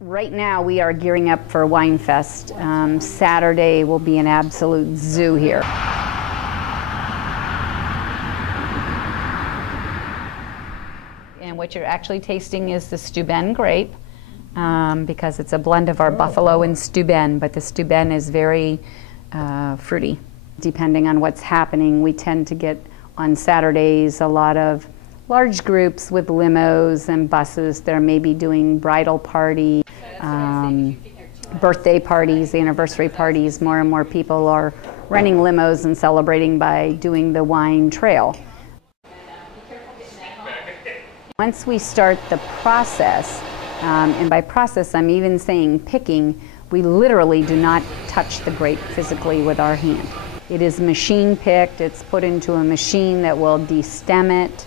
Right now we are gearing up for Wine Fest. Saturday will be an absolute zoo here. And what you're actually tasting is the Steuben grape, because it's a blend of our Buffalo and Steuben, but the Steuben is very fruity. Depending on what's happening, we tend to get on Saturdays a lot of large groups with limos and buses. They're maybe doing bridal party, birthday parties, anniversary parties. More and more people are renting limos and celebrating by doing the wine trail. Once we start the process, and by process I'm even saying picking, we literally do not touch the grape physically with our hand. It is machine picked, it's put into a machine that will de-stem it,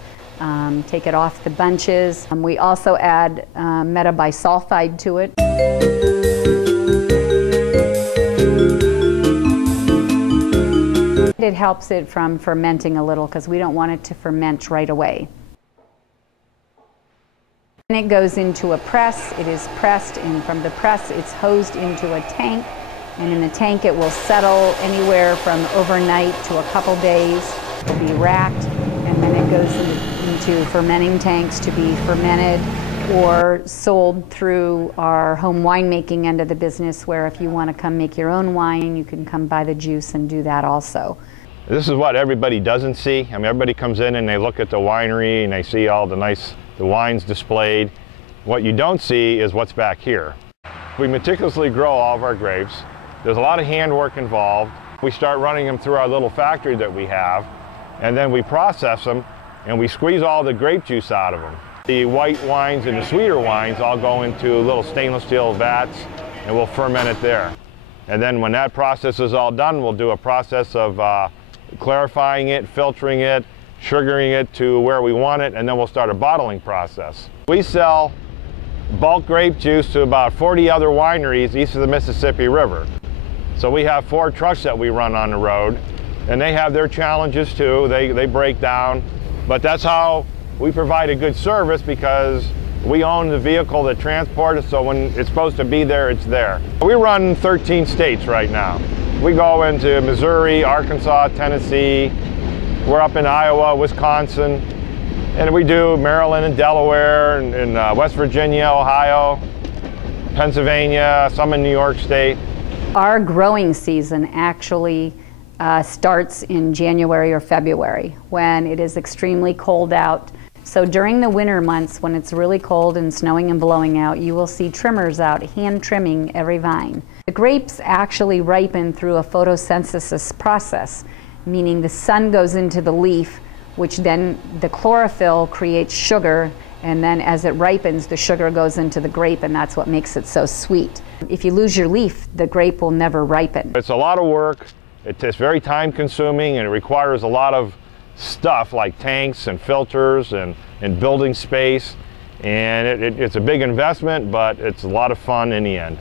take it off the bunches. We also add metabisulfide to it. It helps it from fermenting a little because we don't want it to ferment right away. And it goes into a press, it is pressed, and from the press it's hosed into a tank, and in the tank it will settle anywhere from overnight to a couple days. It will be racked, and then it goes into fermenting tanks to be fermented or sold through our home winemaking end of the business, where if you want to come make your own wine, you can come buy the juice and do that also. This is what everybody doesn't see. I mean, everybody comes in and they look at the winery and they see all the wines displayed. What you don't see is what's back here. We meticulously grow all of our grapes. There's a lot of handwork involved. We start running them through our little factory that we have, and then we process them and we squeeze all the grape juice out of them. The white wines and the sweeter wines all go into little stainless steel vats and we'll ferment it there. And then when that process is all done, we'll do a process of clarifying it, filtering it, sugaring it to where we want it, and then we'll start a bottling process. We sell bulk grape juice to about 40 other wineries east of the Mississippi River. So we have 4 trucks that we run on the road, and they have their challenges too. They break down, but that's how we provide a good service, because we own the vehicle that transports it, so when it's supposed to be there, it's there. We run 13 states right now. We go into Missouri, Arkansas, Tennessee. We're up in Iowa, Wisconsin, and we do Maryland and Delaware, and West Virginia, Ohio, Pennsylvania, some in New York State. Our growing season actually starts in January or February, when it is extremely cold out. So during the winter months, when it's really cold and snowing and blowing out, you will see trimmers out hand trimming every vine. The grapes actually ripen through a photosynthesis process, meaning the sun goes into the leaf, which then the chlorophyll creates sugar, and then as it ripens, the sugar goes into the grape, and that's what makes it so sweet. If you lose your leaf, the grape will never ripen. It's a lot of work. It's very time consuming, and it requires a lot of stuff like tanks and filters and building space, and it's a big investment, but it's a lot of fun in the end.